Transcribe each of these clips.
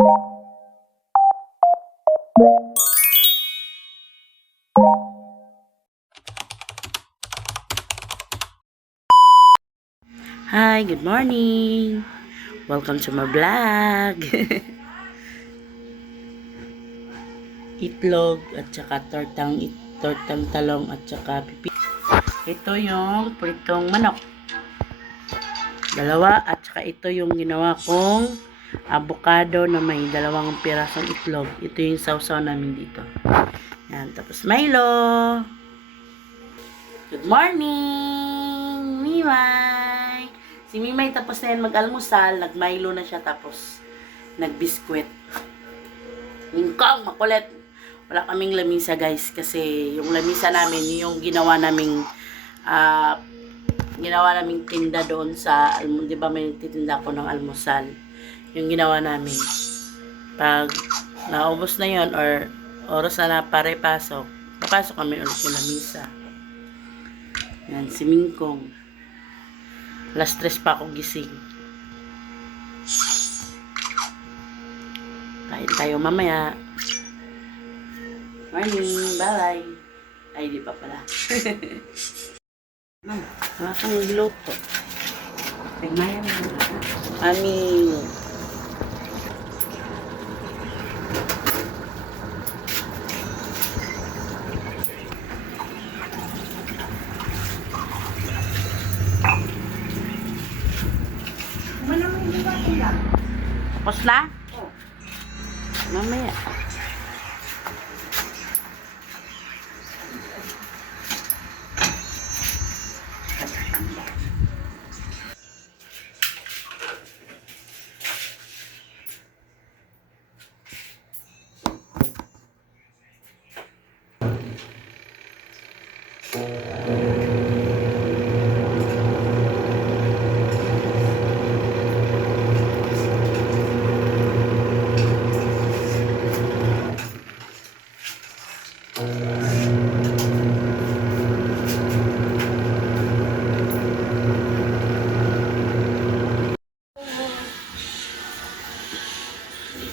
Hi, good morning. Welcome to my vlog. Itlog at saka tortang talong at saka pipi. Ito yung pritong manok. Dalawa at saka ito yung ginawa kong avocado na may dalawang pirasong itlog. Ito yung sausaw namin dito. Yan, tapos Milo. Good morning, Mimay. Si Mimay tapos na yan mag-almusal, nag-Milo na siya tapos nag-biskwit. Hingkong, makulit. Wala kaming lamisa guys kasi yung lamisa namin, yung ginawa naming tinda doon sa, di ba may titinda ko ng almusal. Yung ginawa namin. Pag naubos na yon or oras na pare pasok, papasok kami ulit yung lamisa. Yan, si Mingkong. Alas 3 pa ako gising. Kain tayo mamaya. Morning, bye. Ay, di pa pala. Wala kang niluto. Tingnan mo. Ami. Tapos na? Mamaya.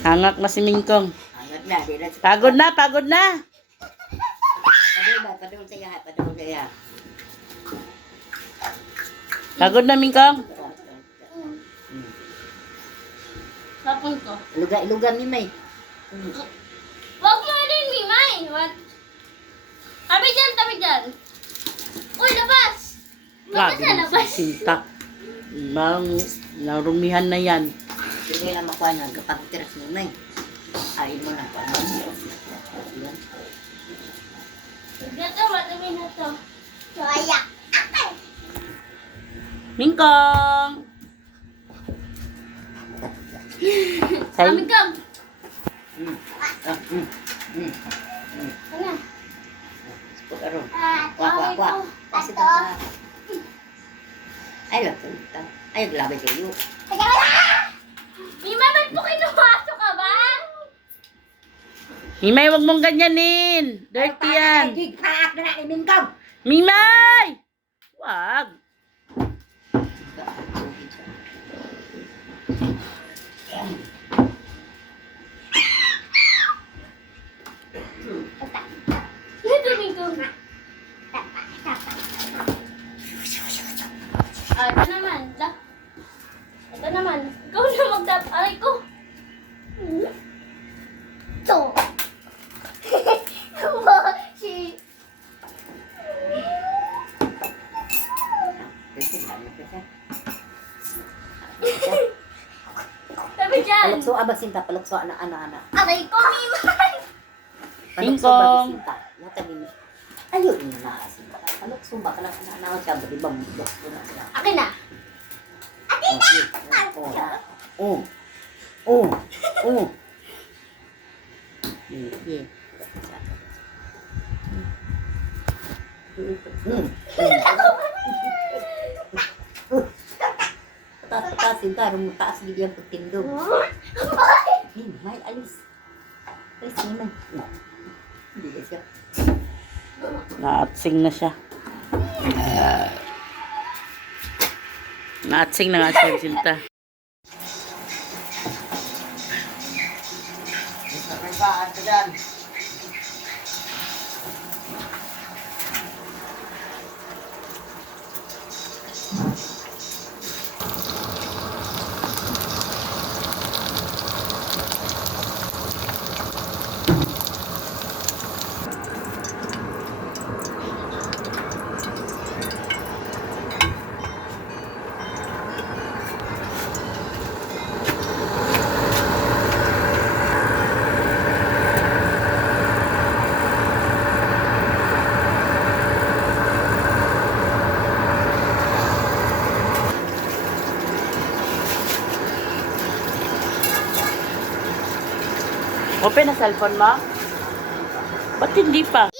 Hangak na si Mingkong. Angat na, di na. Pagod na, pagod na. Padul saya. Pagod na, Mingkong. Tapon ko. Lugan ni May. Wag mo rin, Mimay. Wag. Tabi dyan. Uy, labas. Bakit na labas? Sinta. Narumihan na yan. Hindi na makuha niya. Kapag tiras ni May. Ay mo na. Dito, madami na to. Kaya. Mingkong! Kami kang. Ano? Pagkaro. Tawag ko. Kasi pa. Ay, lang. Ay, glabay kayo. Mimay, ba't po kinuhaso ka ba? Mimay, wag mong ganyanin. Dirty yan. Paak na ni Mingkong. Mimay! Wag. Dito, Mingkong. Ito naman. Ito naman. Ikaw na magdapalay ko. Ito. Si... Tabi dyan. Palukso abag sinta. Palukso ana. Aray ko, Mimay. Palukso Mingkong. abag sinta. Ayun mo na sinta. Palukso ba ka na anawag ka ba? Di ba mo? Akin na. Oh. Taas-taasin ka, taas bigyan pagtindo. May alis. Alis naman. Hindi ka siya. Naatsing na siya. Naatsing na nga siya, Sinta. May paan ka dyan. Open na cellphone mo? Ba't hindi pa?